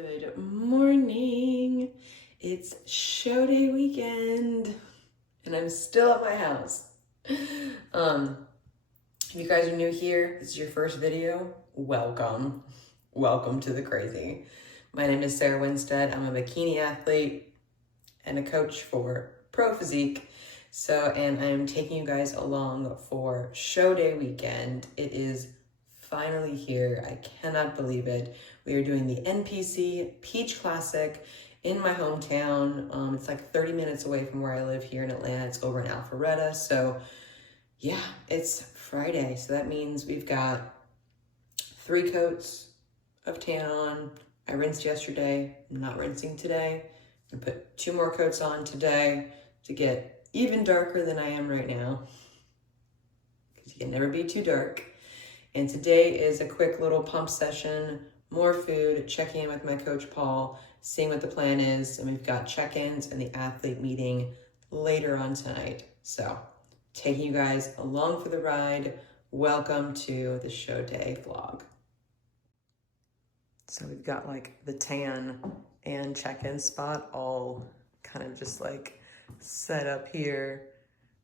Good morning. It's show day weekend and I'm still at my house. If you guys are new here, this is your first video, welcome. Welcome to the crazy. My name is Sarah Winstead. I'm a bikini athlete and a coach for Pro Physique. And I'm taking you guys along for show day weekend. It is finally here. I cannot believe it. We are doing the NPC Peach Classic in my hometown. It's like 30 minutes away from where I live here in Atlanta. It's over in Alpharetta. So yeah, it's Friday. So that means we've got 3 coats of tan on. I rinsed yesterday. I'm not rinsing today. I put 2 more coats on today to get even darker than I am right now, because you can never be too dark. And today is a quick little pump session, more food, checking in with my coach Paul, seeing what the plan is, and we've got check-ins and the athlete meeting later on tonight. So taking you guys along for the ride. Welcome to the show day vlog. So we've got like the tan and check-in spot all kind of just like set up here.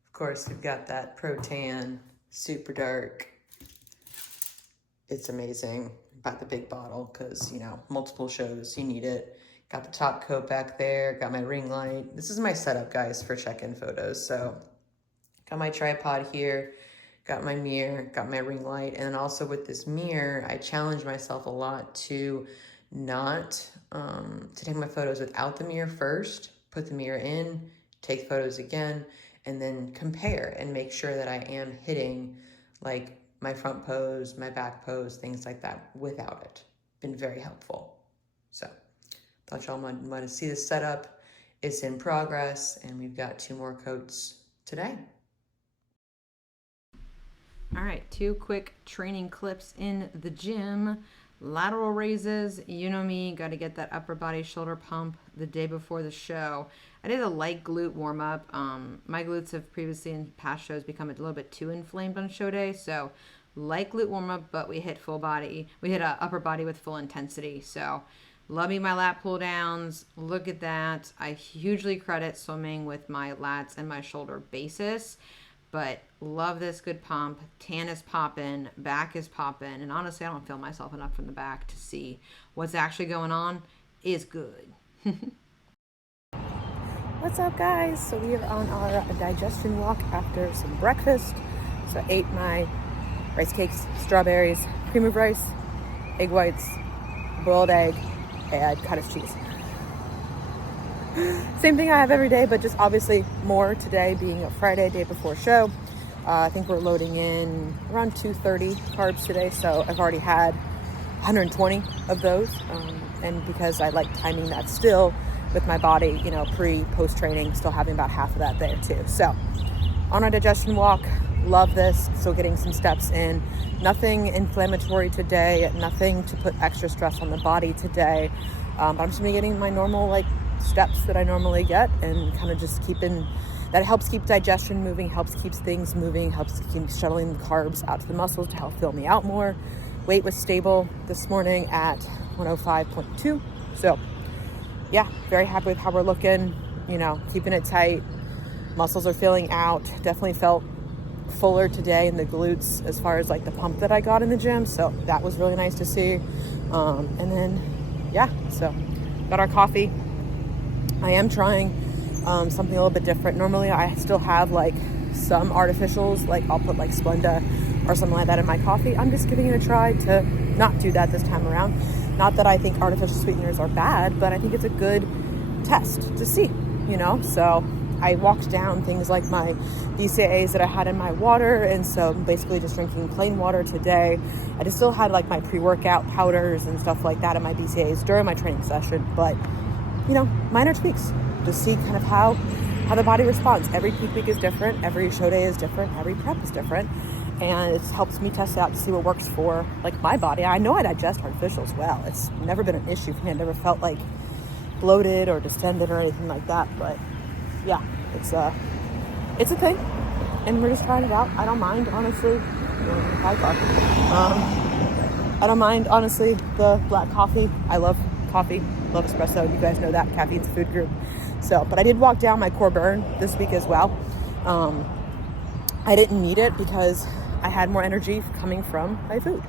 Of course, we've got that Pro Tan, super dark. It's amazing. Bought the big bottle because, you know, multiple shows, you need it. Got the top coat back there, got my ring light. This is my setup, guys, for check-in photos. So got my tripod here, got my mirror, got my ring light. And then also with this mirror, I challenged myself a lot to not, to take my photos without the mirror first, put the mirror in, take photos again, and then compare and make sure that I am hitting like my front pose, my back pose, things like that without it. Been very helpful. So thought y'all might want to see the setup. It's in progress and we've got 2 more coats today. All right, 2 quick training clips in the gym. Lateral raises, you know me, got to get that upper body shoulder pump the day before the show. I did a light glute warm up. My glutes have previously in past shows become a little bit too inflamed on show day, so light glute warm up, but we hit full body. We hit a upper body with full intensity. So loving my lat pull downs. Look at that. I hugely credit swimming with my lats and my shoulder basis. But love this good pump. Tan is popping, back is popping, and honestly, I don't feel myself enough from the back to see what's actually going on. Is good. What's up, guys? So we are on our digestion walk after some breakfast. So I ate my rice cakes, strawberries, cream of rice, egg whites, boiled egg, and cottage cheese. Same thing I have every day, but just obviously more today being a Friday, day before show. I think we're loading in around 230 carbs today, so I've already had 120 of those. And because I like timing that still with my body, you know, post training, still having about half of that there too. So on our digestion walk, love this. Still getting some steps in. Nothing inflammatory today, nothing to put extra stress on the body today. But I'm just gonna be getting my normal like steps that I normally get and kind of just keeping, that helps keep digestion moving, helps keeps things moving, helps keep shuttling the carbs out to the muscles to help fill me out more. Weight was stable this morning at 105.2. So yeah, very happy with how we're looking, you know, keeping it tight. Muscles are filling out. Definitely felt fuller today in the glutes as far as like the pump that I got in the gym. So that was really nice to see. And then, yeah, so got our coffee. I am trying something a little bit different. Normally I still have like some artificials, like I'll put like Splenda or something like that in my coffee. I'm just giving it a try to not do that this time around. Not that I think artificial sweeteners are bad, but I think it's a good test to see, you know? So I walked down things like my BCAAs that I had in my water. And so I'm basically just drinking plain water today. I just still had like my pre-workout powders and stuff like that in my BCAAs during my training session. But, you know, minor tweaks to see kind of how the body responds. Every peak week is different. Every show day is different. Every prep is different. And it helps me test it out to see what works for like my body. I know I digest artificials well. It's never been an issue for me. I never felt like bloated or distended or anything like that. But yeah, it's a thing, and we're just trying it out. I don't mind, honestly. I don't mind, honestly, the black coffee. I love coffee, love espresso. You guys know that, caffeine's a food group. So, but I did walk down my core burn this week as well. I didn't need it because I had more energy coming from my food,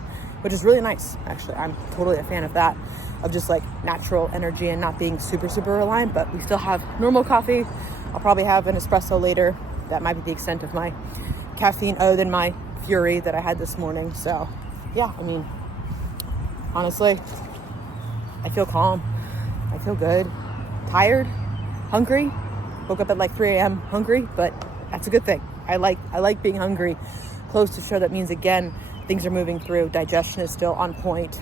which is really nice. Actually, I'm totally a fan of that, of just like natural energy and not being super reliant, but we still have normal coffee. I'll probably have an espresso later. That might be the extent of my caffeine other than my fury that I had this morning. So yeah, I mean, honestly, I feel calm. I feel good. Tired, hungry. Woke up at like 3 a.m. hungry, but that's a good thing. I like being hungry. Close to show, that means again, things are moving through. Digestion is still on point.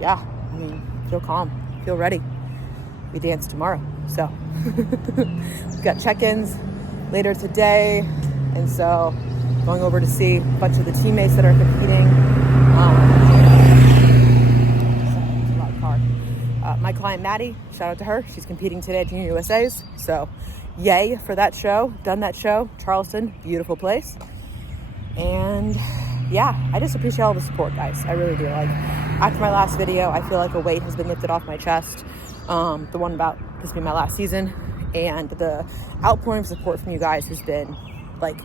Yeah, I mean, feel calm, feel ready. We dance tomorrow. So we've got check-ins later today. And so going over to see a bunch of the teammates that are competing. My client Maddie, shout out to her. She's competing today at Junior USA's. So yay for that show. Done that show. Charleston, beautiful place. And yeah, I just appreciate all the support, guys. I really do. Like, after my last video, I feel like a weight has been lifted off my chest. The one about this being my last season, and the outpouring of support from you guys has been like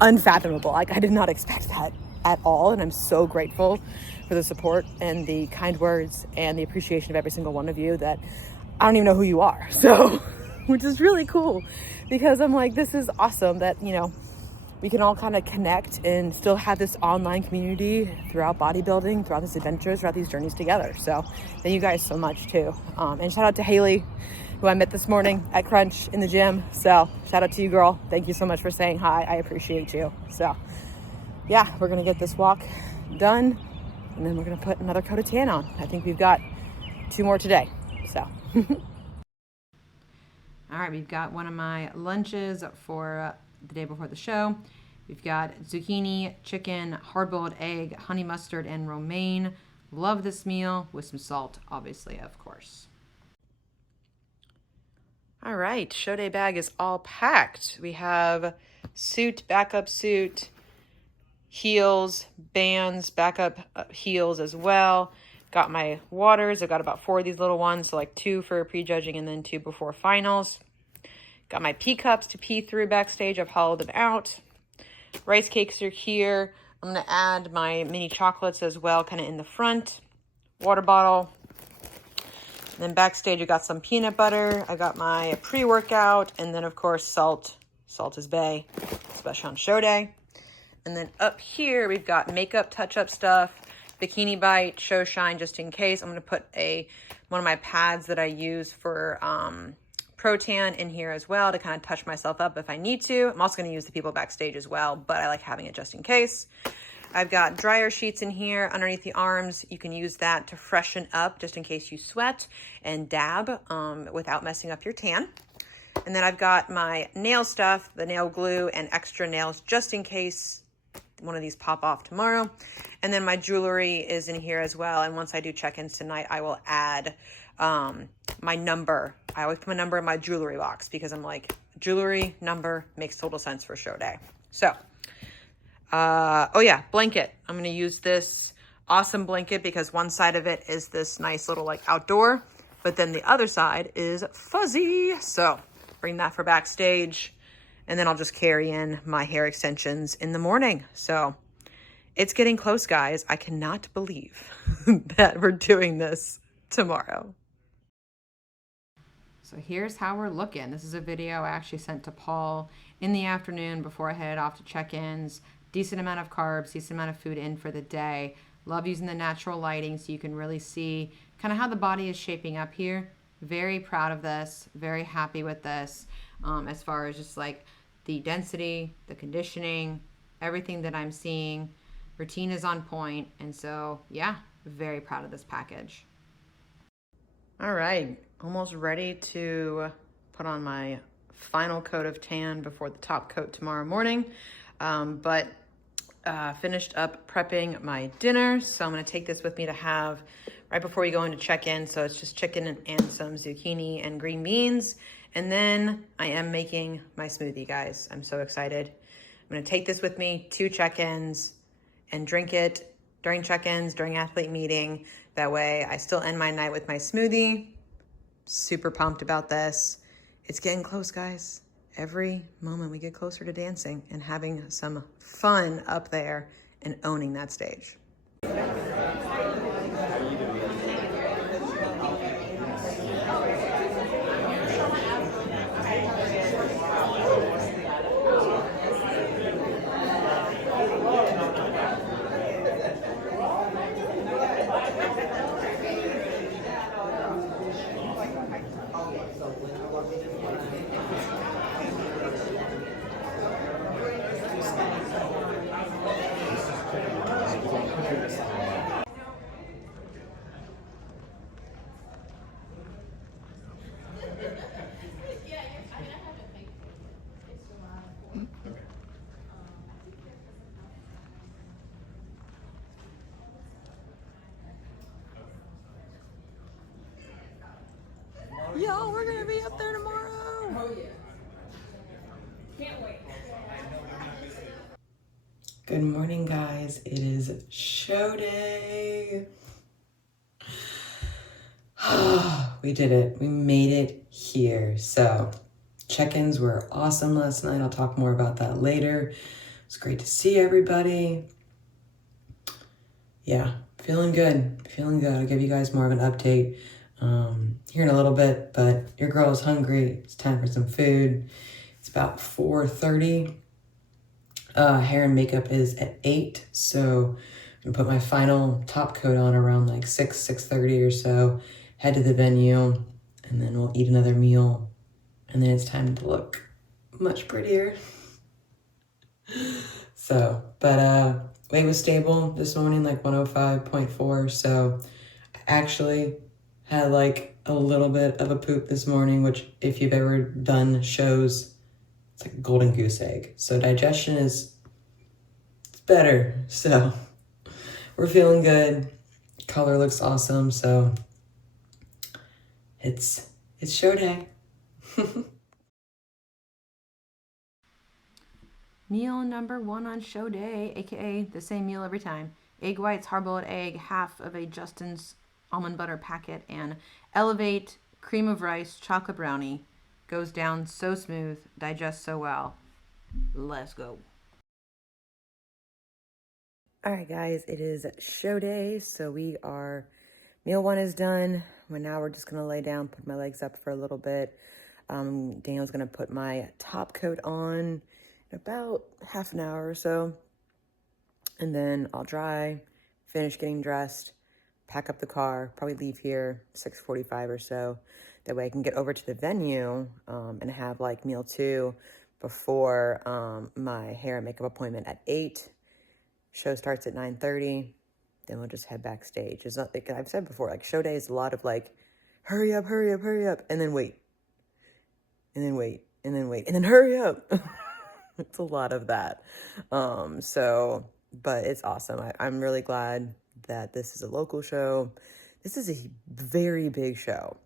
unfathomable. Like, I did not expect that at all, and I'm so grateful for the support and the kind words and the appreciation of every single one of you that I don't even know who you are. So, which is really cool, because I'm like, this is awesome that, you know, we can all kind of connect and still have this online community throughout bodybuilding, throughout these adventures, throughout these journeys together. So thank you guys so much too. And shout out to Haley, who I met this morning at Crunch in the gym. So shout out to you, girl. Thank you so much for saying hi. I appreciate you. So yeah, we're going to get this walk done, and then we're going to put another coat of tan on. I think we've got 2 more today. So. All right, we've got one of my lunches for the day before the show. We've got zucchini, chicken, hard-boiled egg, honey mustard, and romaine. Love this meal with some salt, obviously, of course. All right, show day bag is all packed. We have suit, backup suit, heels, bands, backup heels as well. Got my waters. I've got about 4 of these little ones, so like 2 for prejudging and then 2 before finals. Got my pea cups to pee through backstage. I've hollowed them out. Rice cakes are here. I'm going to add my mini chocolates as well, kind of in the front. Water bottle. And then backstage, I got some peanut butter. I got my pre-workout. And then, of course, salt. Salt is bae, especially on show day. And then up here, we've got makeup, touch-up stuff. Bikini Bite, Show Shine, just in case. I'm going to put one of my pads that I use for Pro-Tan in here as well to kind of touch myself up if I need to. I'm also going to use the people backstage as well, but I like having it just in case. I've got dryer sheets in here underneath the arms. You can use that to freshen up just in case you sweat and dab without messing up your tan. And then I've got my nail stuff, the nail glue and extra nails just in case one of these pop off tomorrow. And then my jewelry is in here as well. And once I do check-ins tonight, I will add my number. I always put my number in my jewelry box because I'm like, jewelry number makes total sense for show day. So, oh yeah, blanket. I'm going to use this awesome blanket because one side of it is this nice little like outdoor, but then the other side is fuzzy. So bring that for backstage. And then I'll just carry in my hair extensions in the morning. So it's getting close, guys. I cannot believe that we're doing this tomorrow. So here's how we're looking. This is a video I actually sent to Paul in the afternoon before I headed off to check-ins. Decent amount of carbs, decent amount of food in for the day. Love using the natural lighting so you can really see kind of how the body is shaping up here. Very proud of this. Very happy with this. As far as just like the density, the conditioning, everything that I'm seeing. Routine is on point. And so, yeah, very proud of this package. All right, almost ready to put on my final coat of tan before the top coat tomorrow morning. But finished up prepping my dinner. So I'm gonna take this with me to have right before we go into check-in. So it's just chicken and some zucchini and green beans. And then I am making my smoothie, guys. I'm so excited. I'm gonna take this with me to check-ins and drink it during check-ins, during athlete meeting, That way I still end my night with my smoothie. Super pumped about this. It's getting close, guys. Every moment we get closer to dancing and having some fun up there and owning that stage. Yo, we're gonna be up there tomorrow. Oh yeah. Can't wait. Good morning, guys. It is show day. We did it. We made it here. So check-ins were awesome last night. I'll talk more about that later. It's great to see everybody. Yeah, feeling good. Feeling good. I'll give you guys more of an update here in a little bit, but your girl is hungry. It's time for some food. It's about 4:30. Hair and makeup is at 8, so I'm gonna put my final top coat on around like 6:30 or so, head to the venue, and then we'll eat another meal, and then it's time to look much prettier. So, but weight was stable this morning, like 105.4, so I actually had like a little bit of a poop this morning, which if you've ever done shows, it's like a golden goose egg. So digestion it's better. So we're feeling good. Color looks awesome. So it's show day. Meal number 1 on show day, aka the same meal every time. Egg whites, hard-boiled egg, half of a Justin's almond butter packet, and Elevate cream of rice chocolate brownie. Goes down so smooth, digests so well. Let's go. All right, guys, it is show day. So meal 1 is done. Now we're just gonna lay down, put my legs up for a little bit. Daniel's gonna put my top coat on in about half an hour or so. And then I'll dry, finish getting dressed, pack up the car, probably leave here 6:45 or so. That way I can get over to the venue and have like meal 2 before my hair and makeup appointment at 8. Show starts at 9:30. Then we'll just head backstage. It's not like I've said before, like show day is a lot of like, hurry up, hurry up, hurry up, and then wait, and then wait, and then wait, and then hurry up. It's a lot of that. But it's awesome. I'm really glad that this is a local show. This is a very big show.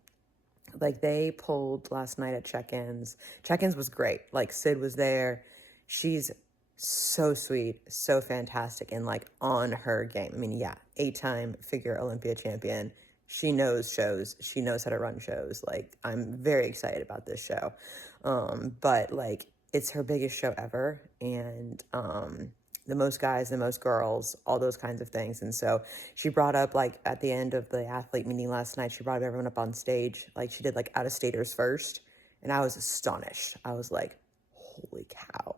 Like they pulled last night at check-ins. Check-ins was great. Like Sid was there. She's so sweet, so fantastic, and like on her game. I mean, yeah, 8-time figure Olympia champion. She knows shows. She knows how to run shows. Like I'm very excited about this show. But like it's her biggest show ever, and the most guys, the most girls, all those kinds of things. And so she brought up, like, at the end of the athlete meeting last night, she brought everyone up on stage. Like, she did, like, out-of-staters first. And I was astonished. I was like, holy cow.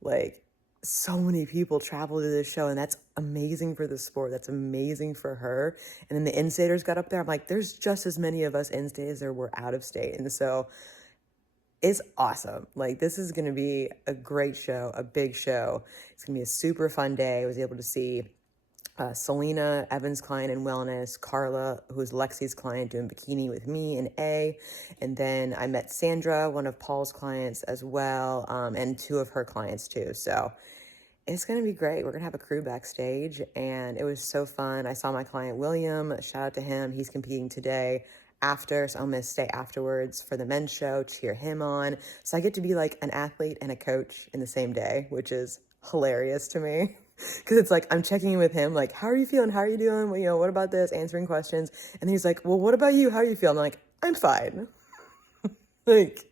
Like, so many people travel to this show, and that's amazing for the sport. That's amazing for her. And then the in-staters got up there. I'm like, there's just as many of us in-state as there were out-of-state. And so it's awesome. Like, this is going to be a great show, a big show. It's going to be a super fun day. I was able to see Selena, Evan's client in wellness, Carla, who's Lexi's client, doing bikini with me and A. And then I met Sandra, one of Paul's clients as well, and 2 of her clients too. So it's going to be great. We're going to have a crew backstage, and it was so fun. I saw my client, William. Shout out to him. He's competing today after, so I'm going to stay afterwards for the men's show, cheer him on. So I get to be like an athlete and a coach in the same day, which is hilarious to me. Because it's like, I'm checking in with him, like, how are you feeling? How are you doing? Well, you know, what about this? Answering questions. And he's like, well, what about you? How do you feel? I'm like, I'm fine. Like,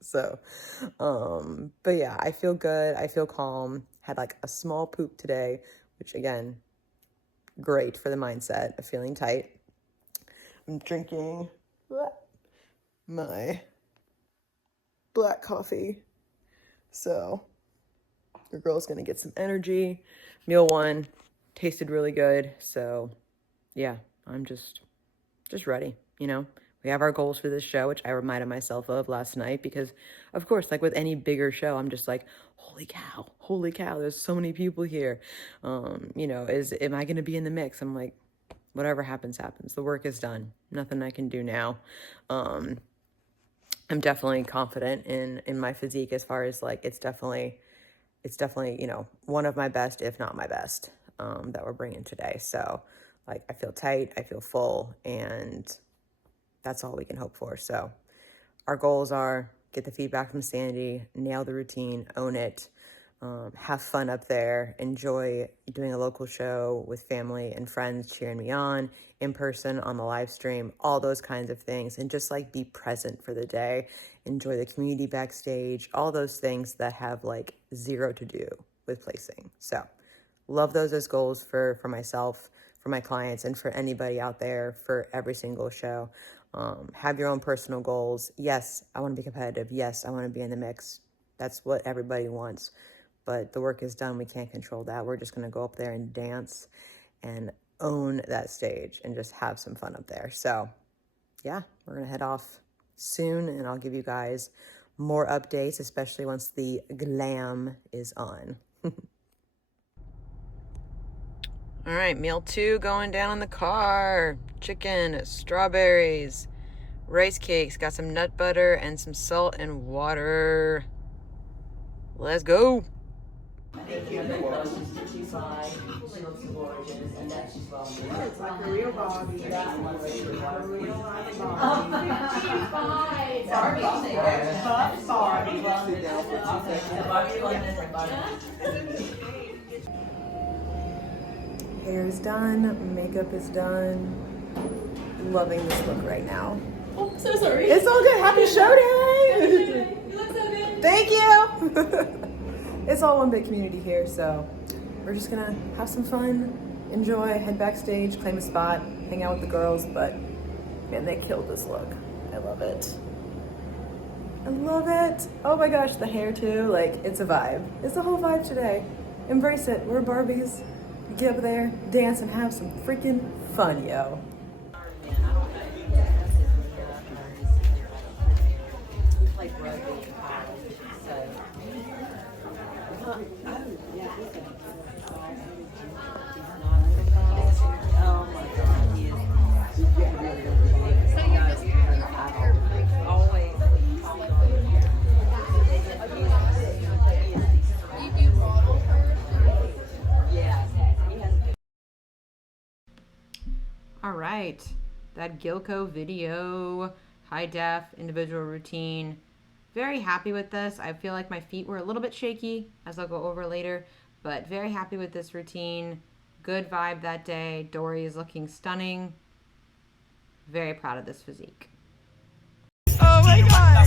so, but yeah, I feel good. I feel calm. Had like a small poop today, which again, great for the mindset of feeling tight. I'm drinking my black coffee. So your girl's gonna get some energy. Meal one tasted really good. So yeah, I'm just ready, you know? We have our goals for this show, which I reminded myself of last night because, of course, like with any bigger show, I'm just like, holy cow, there's so many people here. You know, am I going to be in the mix? I'm like, whatever happens, happens. The work is done. Nothing I can do now. I'm definitely confident in my physique as far as like, it's definitely, you know, one of my best, if not my best, that we're bringing today. So like, I feel tight, I feel full, and that's all we can hope for. So our goals are get the feedback from Sandy, nail the routine, own it, have fun up there, enjoy doing a local show with family and friends cheering me on, in person, on the live stream, all those kinds of things, and just like be present for the day, enjoy the community backstage, all those things that have like zero to do with placing. So love those as goals for myself, for my clients, and for anybody out there for every single show. Have your own personal goals. Yes, I want to be competitive. Yes, I want to be in the mix. That's what everybody wants. But the work is done. We can't control that. We're just going to go up there and dance and own that stage and just have some fun up there. So yeah, we're going to head off soon, and I'll give you guys more updates, especially once the Glam is on. All right, meal 2 going down in the car. Chicken, strawberries, rice cakes, got some nut butter and some salt and water. Let's go. It's like a real Barbie. Hair's done, makeup is done. Loving this look right now. Oh, so sorry. It's all good. Happy show day. You look so good. Thank you. It's all one big community here, so we're just gonna have some fun, enjoy, head backstage, claim a spot, hang out with the girls, but man, they killed this look. I love it. I love it. Oh my gosh, the hair too. Like, it's a vibe. It's a whole vibe today. Embrace it. We're Barbies. Get up there, dance, and have some freaking fun, yo. All right, that Gilco video, high def, individual routine. Very happy with this. I feel like my feet were a little bit shaky, as I'll go over later, but very happy with this routine. Good vibe that day. Dory is looking stunning. Very proud of this physique. Oh my God.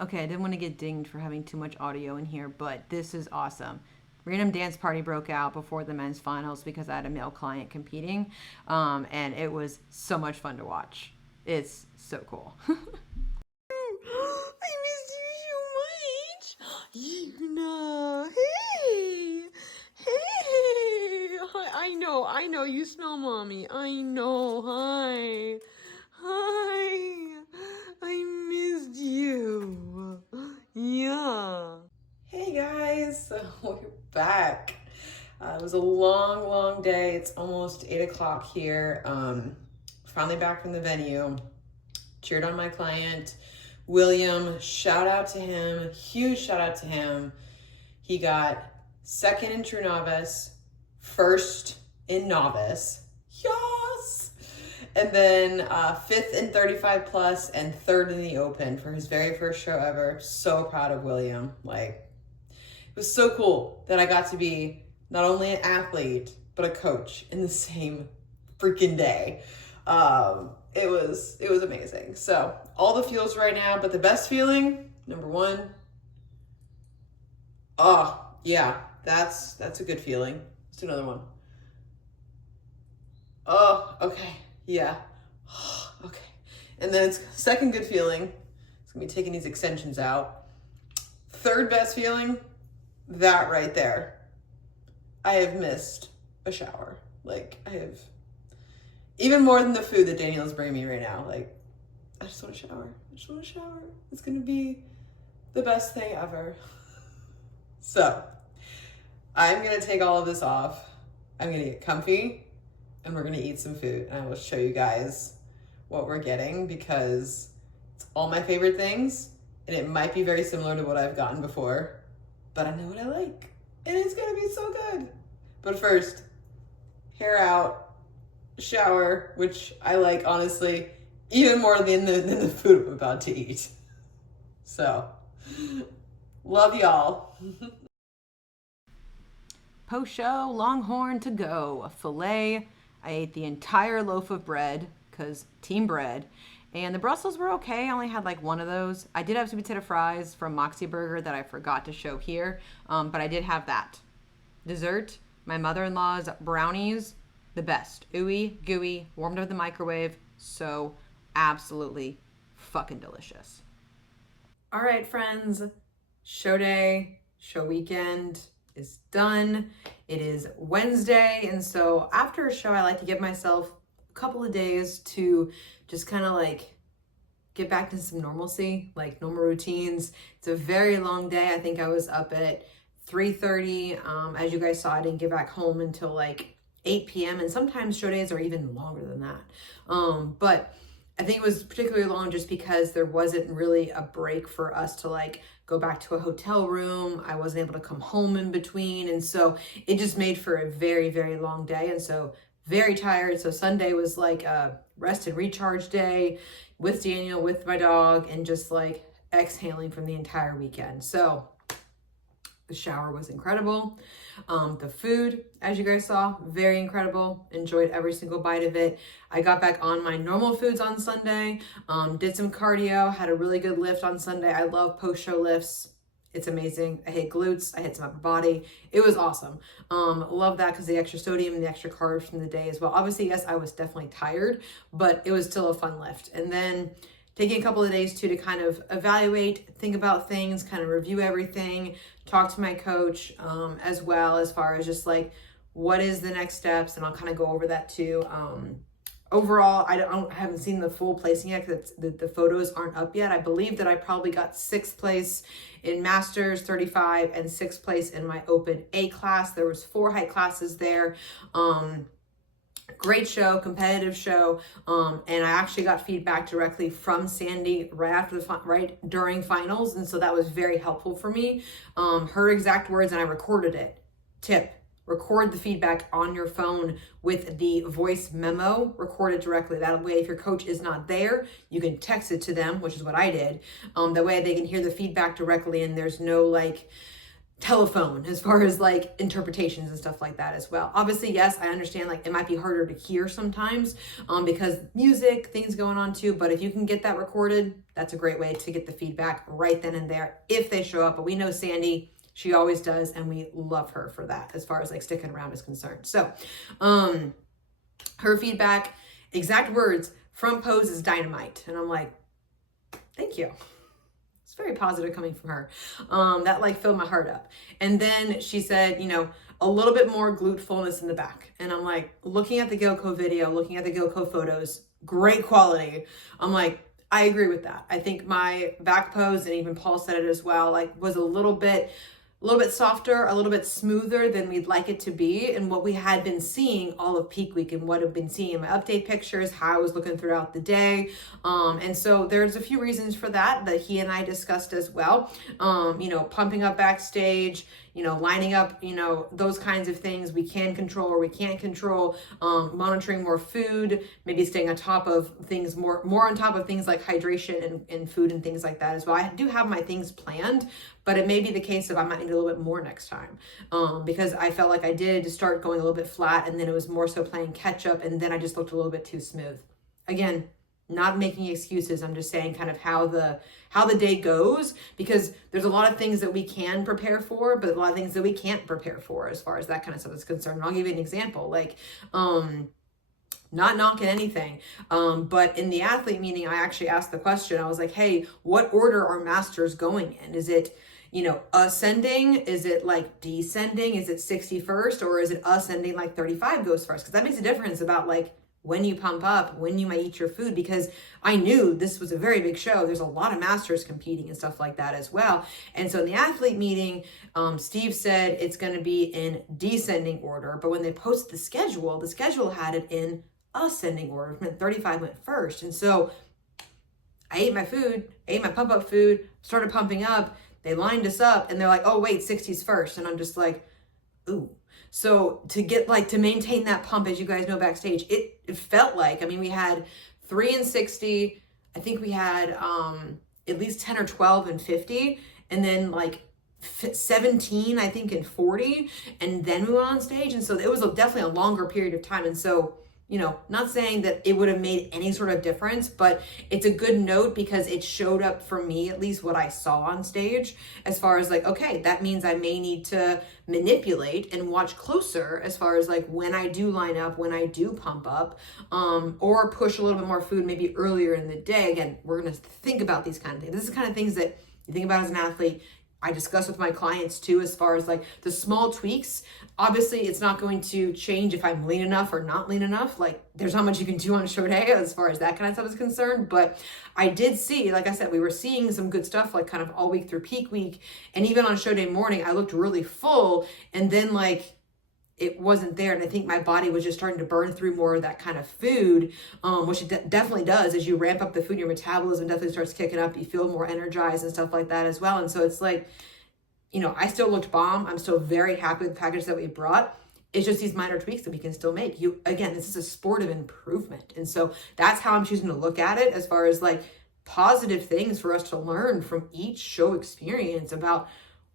Okay, I didn't want to get dinged for having too much audio in here, but this is awesome. Random dance party broke out before the men's finals because I had a male client competing, and it was so much fun to watch. It's so cool. I missed you so much. You know, hey. I know, you smell mommy. I know, hi. I missed you. Yeah. Hey guys, so we're back. It was a long day. It's almost 8 o'clock here. Finally back from the venue. Cheered on my client, William. Shout out to him. Huge shout out to him. He got second in true novice, first in novice. Yes! And then 5th in 35 plus and 3rd in the open for his very first show ever. So proud of William. Like, it was so cool that I got to be not only an athlete, but a coach in the same freaking day. It was amazing. So all the feels right now, but the best feeling, number one, oh yeah, that's a good feeling. Let's do another one. Oh, okay. Yeah. Okay. And then it's second good feeling. It's gonna be taking these extensions out. Third best feeling, that right there. I have missed a shower. Like, I have, even more than the food that Daniel is bringing me right now. Like, I just want to shower. I just want to shower. It's gonna be the best thing ever. So, I'm gonna take all of this off. I'm gonna get comfy. And we're gonna eat some food, and I will show you guys what we're getting because it's all my favorite things, and it might be very similar to what I've gotten before, but I know what I like, and it's gonna be so good. But first, hair out, shower, which I like honestly even more than the food I'm about to eat. So, love y'all. Post-show, Longhorn to go, a filet. I ate the entire loaf of bread because team bread. And the Brussels were okay. I only had like one of those. I did have sweet potato fries from Moxie Burger that I forgot to show here. But I did have that. Dessert, my mother-in-law's brownies, the best. Ooey, gooey, warmed up in the microwave. So absolutely fucking delicious. All right, friends. Show day, show weekend is done. It is Wednesday, and so after a show I like to give myself a couple of days to just kind of like get back to some normalcy, like normal routines. It's a very long day. I think I was up at 3:30. As you guys saw, I didn't get back home until like 8 p.m. and sometimes show days are even longer than that. But I think it was particularly long just because there wasn't really a break for us to like go back to a hotel room. I wasn't able to come home in between. And so it just made for a very, very long day. And so very tired. So Sunday was like a rest and recharge day with Daniel, with my dog, and just like exhaling from the entire weekend. So the shower was incredible. The food, as you guys saw, very incredible. Enjoyed every single bite of it. I got back on my normal foods on Sunday. Did some cardio, had a really good lift on Sunday. I love post-show lifts. It's amazing. I hit glutes. I hit some upper body. It was awesome. Love that because the extra sodium and the extra carbs from the day as well. Obviously, yes, I was definitely tired, but it was still a fun lift. And then taking a couple of days too to kind of evaluate, think about things, kind of review everything, talk to my coach as well as far as just like what is the next steps, and I'll kind of go over that too. Overall, I haven't seen the full placing yet because the photos aren't up yet. I believe that I probably got 6th place in Masters 35 and 6th place in my Open A class. There was 4 height classes there. Great show, competitive show, and I actually got feedback directly from Sandy right during finals, and so that was very helpful for me. Her exact words, and I recorded it. Tip: record the feedback on your phone with the voice memo. Record it directly. That way, if your coach is not there, you can text it to them, which is what I did. That way, they can hear the feedback directly, and there's no like telephone as far as like interpretations and stuff like that as well. Obviously, yes, I understand like it might be harder to hear sometimes because music, things going on too, but if you can get that recorded, that's a great way to get the feedback right then and there if they show up. But we know Sandy, she always does, and we love her for that as far as like sticking around is concerned. So her feedback, exact words from Pose is dynamite, and I'm like, thank you. It's very positive coming from her. That like filled my heart up. And then she said, you know, a little bit more glute fullness in the back. And I'm like, looking at the Gilco video, looking at the Gilco photos, great quality. I'm like, I agree with that. I think my back pose, and even Paul said it as well, like was a little bit softer, a little bit smoother than we'd like it to be, and what we had been seeing all of peak week and what I've been seeing in my update pictures, how I was looking throughout the day. And so there's a few reasons for that he and I discussed as well. You know, pumping up backstage, lining up, those kinds of things we can control or we can't control, monitoring more food, maybe staying on top of things, more on top of things like hydration and food and things like that as well. I do have my things planned, but it may be the case of I might need a little bit more next time, because I felt like I did start going a little bit flat, and then it was more so playing catch up, and then I just looked a little bit too smooth. Again, not making excuses. I'm just saying kind of how the day goes, because there's a lot of things that we can prepare for, but a lot of things that we can't prepare for as far as that kind of stuff is concerned. And I'll give you an example, like, not knocking anything. But in the athlete meeting, I actually asked the question. I was like, hey, what order are masters going in? Is it, ascending? Is it like descending? Is it 60 first? Or is it ascending like 35 goes first? Because that makes a difference about like when you pump up, when you might eat your food, because I knew this was a very big show. There's a lot of masters competing and stuff like that as well. And so in the athlete meeting, Steve said it's going to be in descending order, but when they posted the schedule had it in ascending order, which meant 35 went first. And so I ate my food, ate my pump up food, started pumping up. They lined us up and they're like, oh wait, 60's first. And I'm just like, ooh. So to maintain that pump, as you guys know, backstage, it felt like, we had 3 and 60. I think we had at least 10 or 12 and 50, and then like 17, I think, and 40. And then we went on stage. And so it was definitely a longer period of time. And so, not saying that it would have made any sort of difference, but it's a good note because it showed up for me, at least what I saw on stage, as far as like, okay, that means I may need to manipulate and watch closer as far as like when I do line up, when I do pump up, or push a little bit more food maybe earlier in the day. Again, we're going to think about these kind of things. This is the kind of things that you think about as an athlete. I discuss with my clients too, as far as like the small tweaks. Obviously, it's not going to change if I'm lean enough or not lean enough. Like, there's not much you can do on show day as far as that kind of stuff is concerned. But I did see, like I said, we were seeing some good stuff like kind of all week through peak week. And even on show day morning, I looked really full. And then like, it wasn't there. And I think my body was just starting to burn through more of that kind of food, which it definitely does. As you ramp up the food, your metabolism definitely starts kicking up. You feel more energized and stuff like that as well. And so it's like, I still looked bomb. I'm still very happy with the package that we brought. It's just these minor tweaks that we can still make. Again, this is a sport of improvement. And so that's how I'm choosing to look at it, as far as like positive things for us to learn from each show experience about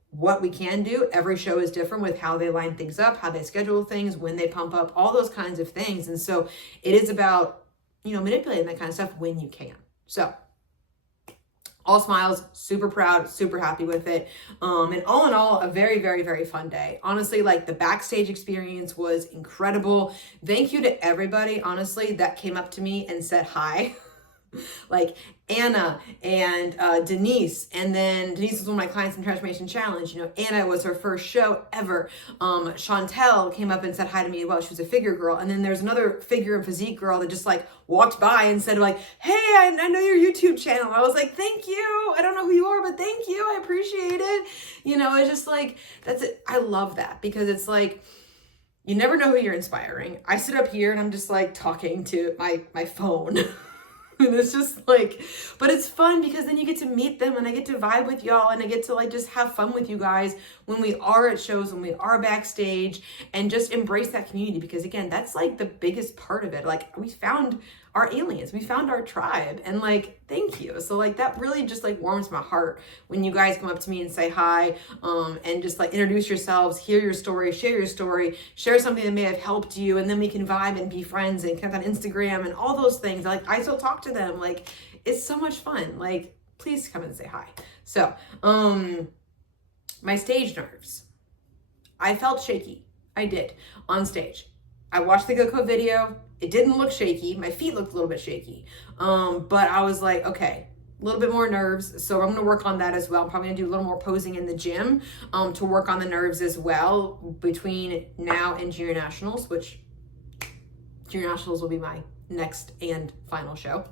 what we can do. Every show is different with how they line things up, how they schedule things, when they pump up, all those kinds of things. And so it is about, manipulating that kind of stuff when you can. So all smiles, super proud, super happy with it. And all in all, a very, very, very fun day. Honestly, like the backstage experience was incredible. Thank you to everybody, honestly, that came up to me and said hi. Like Anna and Denise, and then Denise was one of my clients in Transformation Challenge. Anna was her first show ever. Chantel came up and said hi to me. Well, she was a figure girl, and then there's another figure and physique girl that just like walked by and said like, "Hey, I know your YouTube channel." I was like, "Thank you. I don't know who you are, but thank you. I appreciate it." It's just like that's it. I love that because it's like, you never know who you're inspiring. I sit up here and I'm just like talking to my phone. And it's just like, but it's fun because then you get to meet them and I get to vibe with y'all and I get to like just have fun with you guys when we are at shows, when we are backstage, and just embrace that community, because again, that's like the biggest part of it. Like, we found our aliens, we found our tribe, and like, thank you. So like that really just like warms my heart when you guys come up to me and say hi, and just like introduce yourselves, hear your story, share something that may have helped you, and then we can vibe and be friends and connect on Instagram and all those things. Like, I still talk to them. Like, it's so much fun. Like, please come and say hi. So my stage nerves, I felt shaky. I did on stage. I watched the GoCo video. It didn't look shaky. My feet looked a little bit shaky. But I was like, okay, a little bit more nerves. So I'm going to work on that as well. I'm probably going to do a little more posing in the gym to work on the nerves as well between now and Junior Nationals, which Junior Nationals will be my next and final show.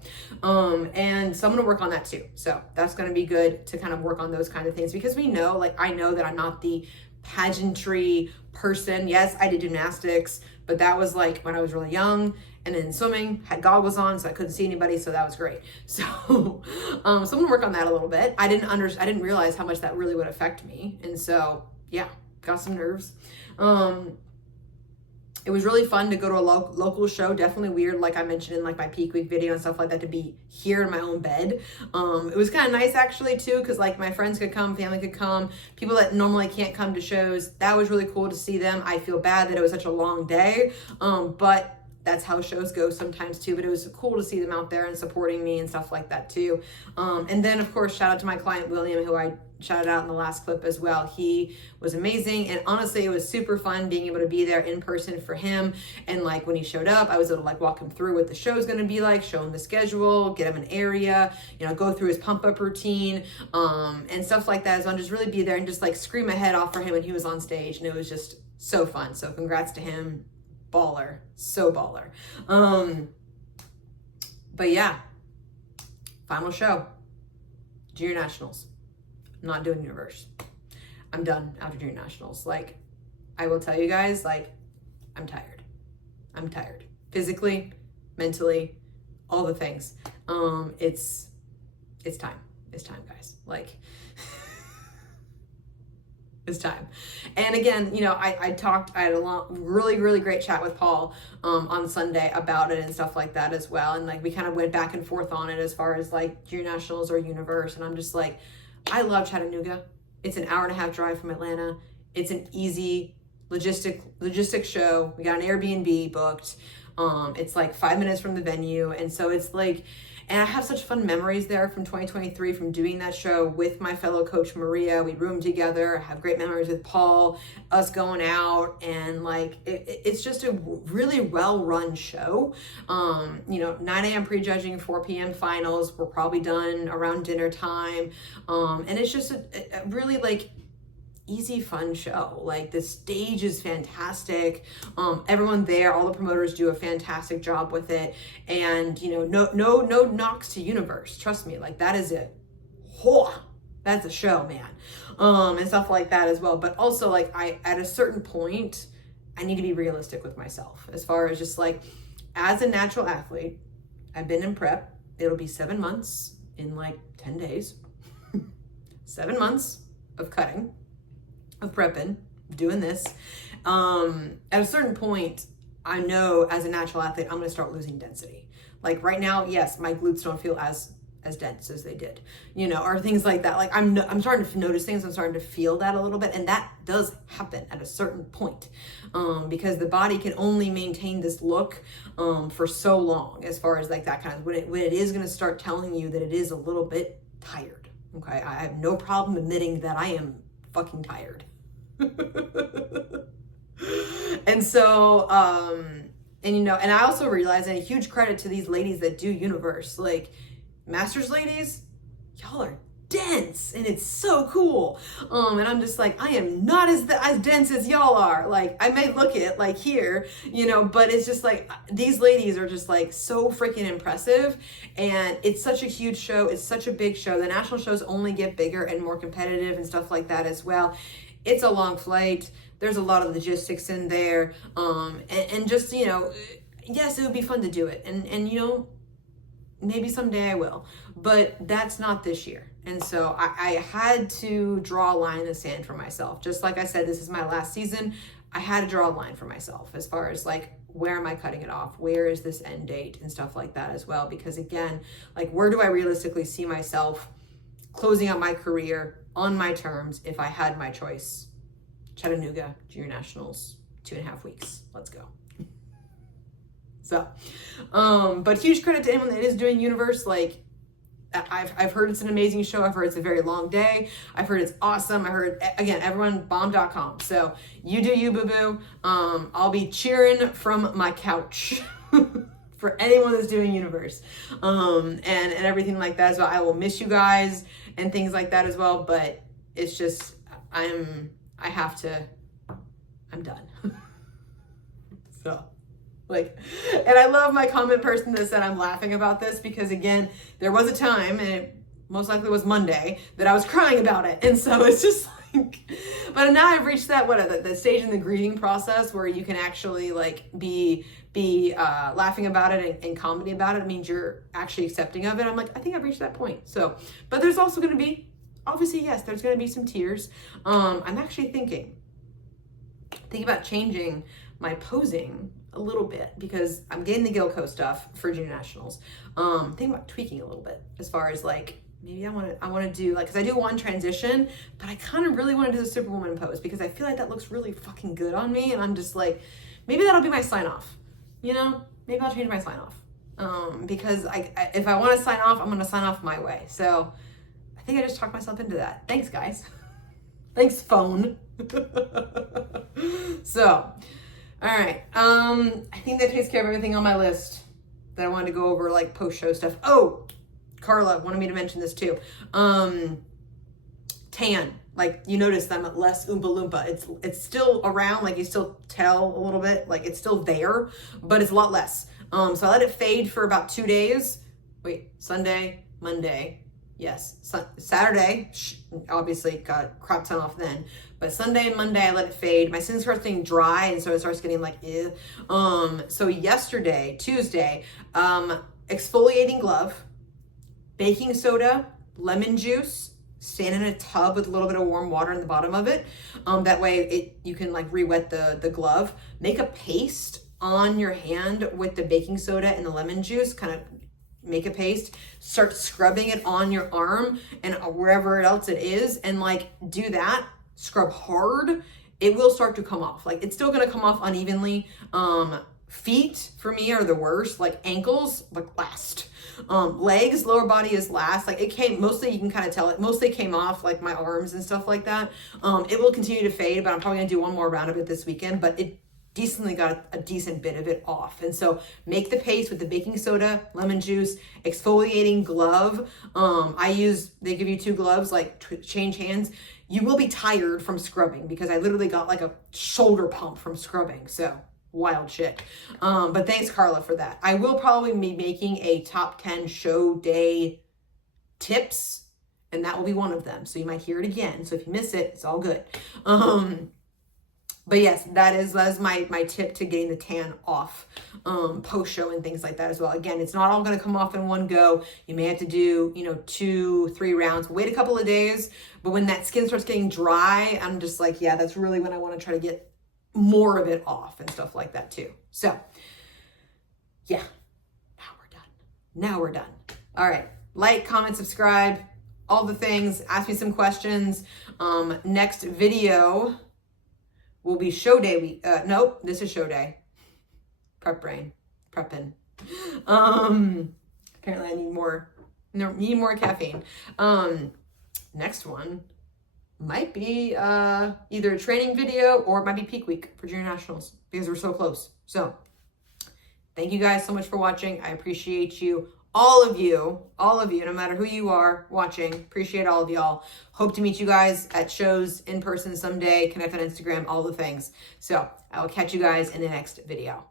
And so I'm going to work on that too. So that's going to be good to kind of work on those kind of things, because we know, like, I know that I'm not the pageantry person. Yes, I did gymnastics, but that was like when I was really young, and then swimming, had goggles on, so I couldn't see anybody. So that was great. So, so I'm gonna work on that a little bit. I didn't realize how much that really would affect me. And so, yeah, got some nerves. It was really fun to go to a local show. Definitely weird, like I mentioned in like my peak week video and stuff like that, to be here in my own bed. It was kind of nice actually too, because like my friends could come, family could come, people that normally can't come to shows. That was really cool to see them. I feel bad that it was such a long day, but that's how shows go sometimes too. But it was cool to see them out there and supporting me and stuff like that too. And then of course, shout out to my client William, who I shouted out in the last clip as well. He was amazing, and honestly it was super fun being able to be there in person for him. And like when he showed up, I was able to like walk him through what the show's going to be like, show him the schedule, get him an area, you know, go through his pump up routine and stuff like that as well, and just really be there and just like scream my head off for him when he was on stage. And it was just so fun. So congrats to him. Baller, so baller. But yeah, final show, Junior Nationals. I'm not doing Universe. I'm done after Junior Nationals. Like, I will tell you guys, like, I'm tired. I'm tired. Physically, mentally, all the things. It's time. It's time, guys. Like, it's time. And again, you know, I had a really great chat with Paul on Sunday about it and stuff like that as well. And like, we kind of went back and forth on it as far as like Junior Nationals or Universe. And I'm just like, I love Chattanooga. It's an 1.5-hour drive from Atlanta. It's an easy logistic show. We got an Airbnb booked. It's like 5 minutes from the venue. And so it's like, and I have such fun memories there from 2023 from doing that show with my fellow coach Maria. We roomed together. I have great memories with Paul, us going out, and like it's just a really well-run show. You know, 9 a.m. prejudging, 4 p.m. finals. We're probably done around dinner time, and it's just a really like easy, fun show. Like the stage is fantastic. Everyone there, all the promoters do a fantastic job with it. And you know, no knocks to Universe. Trust me, like that is it. That's a show, man. And stuff like that as well. But also like at a certain point, I need to be realistic with myself as far as just like, as a natural athlete, I've been in prep. It'll be 7 months in like 10 days. 7 months of cutting, of prepping, doing this. At a certain point, I know as a natural athlete, I'm going to start losing density. Like right now, yes, my glutes don't feel as dense as they did, you know, or things like that. Like I'm starting to notice things. I'm starting to feel that a little bit. And that does happen at a certain point, because the body can only maintain this look for so long, as far as like that kind of, when it is going to start telling you that it is a little bit tired. Okay. I have no problem admitting that I am fucking tired. And so, and you know, and I also realize, and a huge credit to these ladies that do Universe, like Masters ladies, y'all are dense and it's so cool. And I'm just like, I am not as dense as y'all are. Like I may look it like here, you know, but it's just like, these ladies are just like so freaking impressive. And it's such a huge show. It's such a big show. The national shows only get bigger and more competitive and stuff like that as well. It's a long flight. There's a lot of logistics in there. And just, you know, yes, it would be fun to do it. And, you know, maybe someday I will, but that's not this year. And so I had to draw a line in the sand for myself. Just like I said, this is my last season. I had to draw a line for myself as far as like, where am I cutting it off? Where is this end date and stuff like that as well? Because again, like, where do I realistically see myself closing out my career on my terms if I had my choice? Chattanooga, Junior Nationals, 2.5 weeks. Let's go. So, but huge credit to anyone that is doing Universe. Like, I've heard it's an amazing show. I've heard it's a very long day. I've heard it's awesome. I heard, again, everyone, bomb.com. So you do you, boo-boo. I'll be cheering from my couch for anyone that's doing Universe, and everything like that as well. I will miss you guys and things like that as well. But it's just, I'm done. So. Like, and I love my comment person that said I'm laughing about this, because again, there was a time, and it most likely was Monday, that I was crying about it. And so it's just like, but now I've reached that, the stage in the grieving process where you can actually like be laughing about it and comedy about it. It means you're actually accepting of it. I'm like, I think I've reached that point. So, but there's also going to be, obviously, yes, there's going to be some tears. I'm actually thinking thinking about changing my posing a little bit because I'm getting the Gilco stuff for junior nationals. Thinking about tweaking a little bit as far as like, maybe I want to do like, cause I do one transition, but I kind of really want to do the Superwoman pose because I feel like that looks really fucking good on me. And I'm just like, maybe that'll be my sign off, you know, maybe I'll change my sign off. Because if I want to sign off, I'm going to sign off my way. So I think I just talked myself into that. Thanks guys. Thanks phone. So, all right. I think that takes care of everything on my list that I wanted to go over, like post-show stuff. Oh, Carla wanted me to mention this too. Tan, like you notice I'm less Oompa Loompa. It's still around, like you still tell a little bit, like it's still there, but it's a lot less. So I let it fade for about 2 days. Wait, Sunday, Monday, yes. Saturday, obviously got crop ton off then. But Sunday and Monday, I let it fade. My skin starts getting dry, and so it starts getting like, ew. So yesterday, Tuesday, exfoliating glove, baking soda, lemon juice, stand in a tub with a little bit of warm water in the bottom of it. That way you can like re-wet the glove. Make a paste on your hand with the baking soda and the lemon juice, kind of make a paste, start scrubbing it on your arm and wherever else it is, and like do that, scrub hard. It will start to come off. Like it's still gonna come off unevenly. Feet for me are the worst, like ankles, like last. Legs, lower body is last. Like it came, mostly you can kind of tell it, mostly came off like my arms and stuff like that. It will continue to fade, but I'm probably gonna do one more round of it this weekend, but it decently got a decent bit of it off. And so make the paste with the baking soda, lemon juice, exfoliating glove. They give you 2 gloves, like change hands. You will be tired from scrubbing because I literally got like a shoulder pump from scrubbing. So wild shit. But thanks Carla for that. I will probably be making a top 10 show day tips, and that will be one of them. So you might hear it again. So if you miss it, it's all good. But yes, that is my tip to getting the tan off post-show and things like that as well. Again, it's not all going to come off in one go. You may have to do, 2-3 rounds. Wait a couple of days. But when that skin starts getting dry, I'm just like, yeah, that's really when I want to try to get more of it off and stuff like that too. So yeah, now we're done. All right. Like, comment, subscribe, all the things. Ask me some questions. Next video will be show day week. Nope, this is show day. Prep brain, prepping. Apparently I need more caffeine. Next one might be either a training video or it might be peak week for junior nationals because we're so close. So thank you guys so much for watching. I appreciate you. All of you, no matter who you are watching, appreciate all of y'all. Hope to meet you guys at shows in person someday, connect on Instagram, all the things. So I will catch you guys in the next video.